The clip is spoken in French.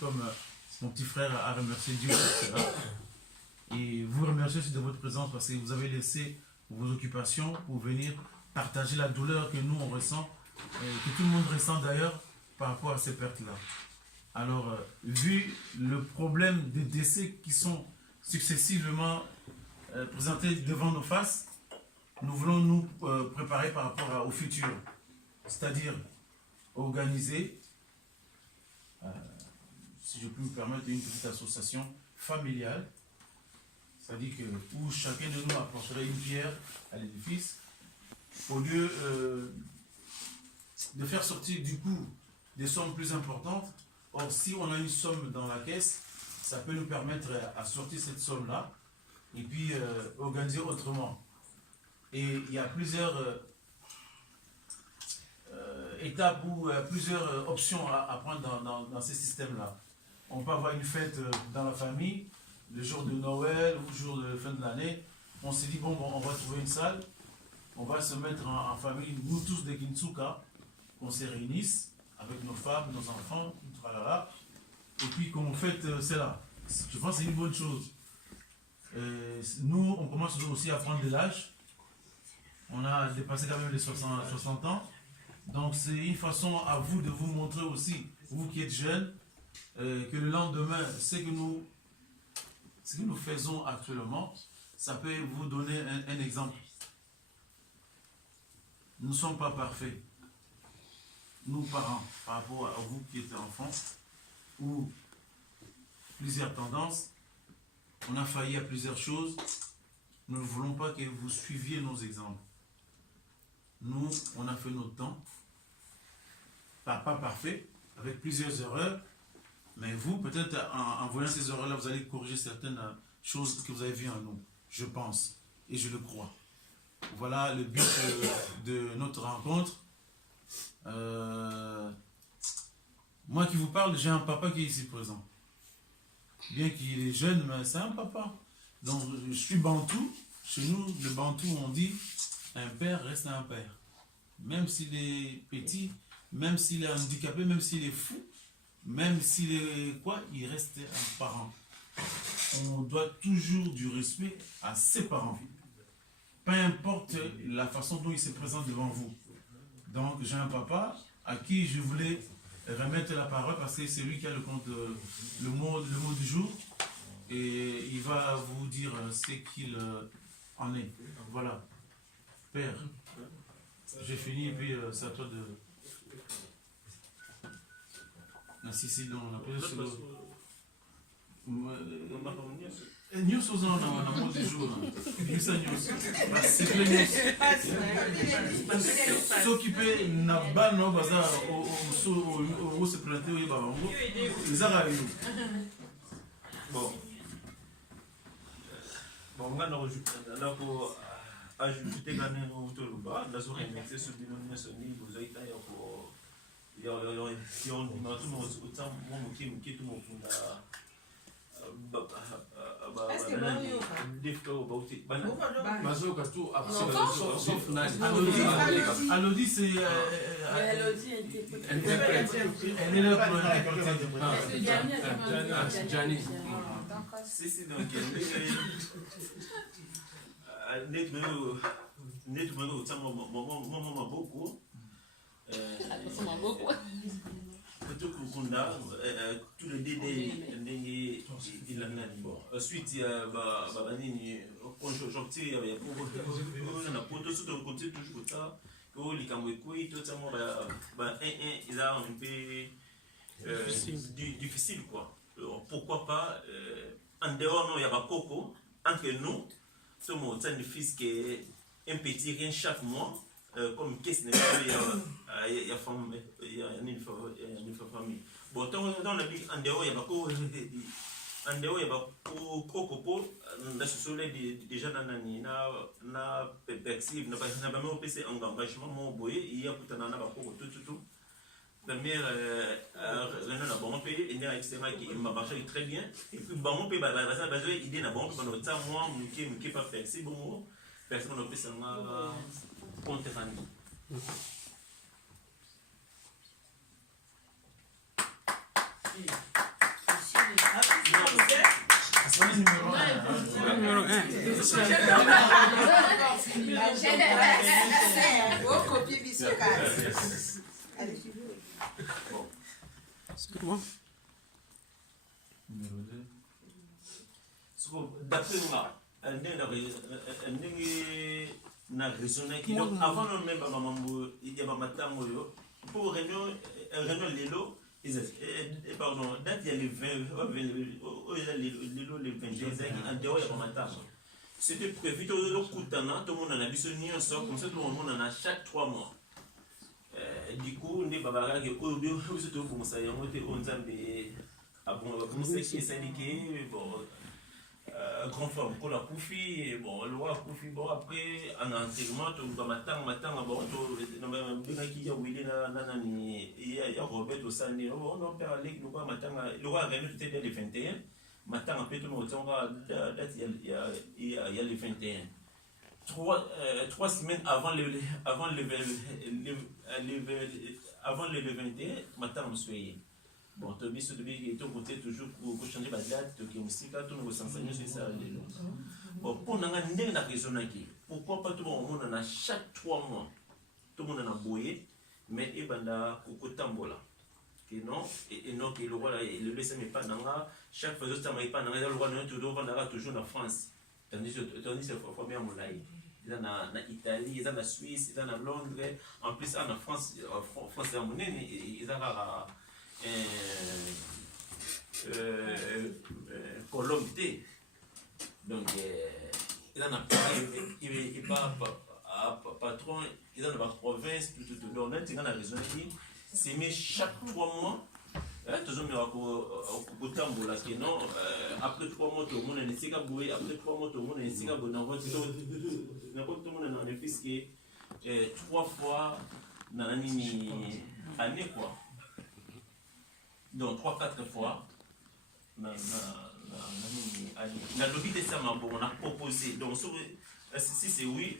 comme mon petit frère a remercié Dieu pour cela. Et vous remerciez aussi de votre présence parce que vous avez laissé vos occupations pour venir partager la douleur que nous on ressent, et que tout le monde ressent d'ailleurs par rapport à ces pertes-là. Alors, vu le problème des décès qui sont successivement présentés devant nos faces, nous voulons nous préparer par rapport au futur, c'est-à-dire organiser, si je puis me permettre, une petite association familiale, c'est-à-dire où chacun de nous apporterait une pierre à l'édifice, au lieu de faire sortir du coup des sommes plus importantes. Or, si on a une somme dans la caisse, ça peut nous permettre à sortir cette somme-là et puis organiser autrement. Et il y a plusieurs étapes ou plusieurs options à prendre dans ces systèmes-là. On peut avoir une fête dans la famille, le jour de Noël ou le jour de fin de l'année. On s'est dit, bon, on va trouver une salle, on va se mettre en famille, nous tous des Kintsuka, qu'on se réunisse avec nos femmes, nos enfants, tralala, et puis qu'on fête cela. Je pense que c'est une bonne chose. Nous, on commence aussi à prendre de l'âge. On a dépassé quand même les 60 ans. Donc c'est une façon à vous de vous montrer aussi, vous qui êtes jeunes, que le lendemain, ce que nous faisons actuellement, ça peut vous donner un exemple. Nous ne sommes pas parfaits. Nous, parents, par rapport à vous qui êtes enfants, ou plusieurs tendances, on a failli à plusieurs choses. Nous ne voulons pas que vous suiviez nos exemples. Nous, on a fait notre temps, pas parfait, avec plusieurs erreurs, mais vous, peut-être en voyant ces erreurs-là, vous allez corriger certaines choses que vous avez vues en nous, je pense, et je le crois. Voilà le but de notre rencontre. Moi qui vous parle, j'ai un papa qui est ici présent. Bien qu'il est jeune, mais c'est un papa. Donc je suis bantou. Chez nous, le bantou, on dit un père reste un père. Même s'il est petit, même s'il est handicapé, même s'il est fou, même s'il est quoi, il reste un parent. On doit toujours du respect à ses parents. Peu importe la façon dont il se présente devant vous. Donc j'ai un papa à qui je voulais remettre la parole parce que c'est lui qui a le mot du jour et il va vous dire ce qu'il en est. Voilà. Père, j'ai fini et puis c'est à toi de... Merci, c'est donc on appelle sur... News aux gens dans le mot du jour. News à news. C'est que news. S'occuper n'a pas non bazar au se planter au babango. Les arabes. Bon, on va nous ajouter quand même au tour bas. Dans une remettre sur le nom de son livre, vous avez taillé pour il y a tout le monde autant moi qui tout le monde Elodie, c'est... Elle est là pour interpréter. C'est donc tout le dédé il a bon ensuite il y a banini conjoncture il y a pour na poto sur le côté toujours ça que les camouécoui tout ça ils a un peu difficile quoi. Pourquoi pas en dehors non il y a pas coco entre nous sommes un fils qui est un petit rien chaque mois. Comme qu'est-ce n'est pas il y a femme il y a une famille bon tant on a dit en dehors il y a pas en dehors il y a pas coco là ce sont les déjà dans na perspective n'a pas même PC engagement mon boy il y a tout na pas coco tout première réunion na bon pays il y a extrêmement qui m'a marché très bien et puis bon pays ça idée na bon pendant ça moi qui pas flexible bon personne ne peut seulement compte rendu. C'est pas le numéro 1. Numéro 1. C'est bon. Numéro 2. D'après moi, na raisonnaki donc avant même bamambo il y a bamatango yo pour réunion lelo pardon date il y a les 20 les 22 en dehors ya bamatango c'était prévu tout le kutana tout le monde a biso nyonso comme ça tout le monde en a chaque 3 mois du coup ndi babaka ke obio biso to bonsa yango te onzambe abon comme c'est qui syndiqué bon grand forme pour la Koufi, bon, le roi Koufi, bon, après, en enterrement, tout le matin, bon, tout qui a oublié, il y a Robert au Sani, on a parlé, le roi matin, le roi a gagné tout le 21, matin, après, tout le monde, il y a le 21. 3 semaines avant le 21, matin, on se fait. Bon, tu as côté toujours pour changer la date, tu as aussi tout le monde sur ça. Bon, pour nous, on a raisonné. Pourquoi pas tout le monde a chaque 3 mois, tout le monde a boyé, mais il y a un tambola. Non, et non, le roi, le laissé n'est pas dans chaque fois que ça n'est pas dans le roi, toujours en France. Tandis que c'est bien mon laï. Il y a en Italie, il y a en Suisse, il y a en Londres, en plus en France, France est en monnaie, il y a Colombie. Donc, il en a il va patron, il en a la province, tout. Donc, là, il en a raison. C'est mais chaque 3 mois, toujours au tambour là, non, après 3 mois, tout le monde est ici, après 3 mois, tout le monde est ici, tout le monde est ici, 3 fois dans l'année, quoi. Donc 3-4 fois, on a lobby de ça, on a proposé. Donc si c'est oui,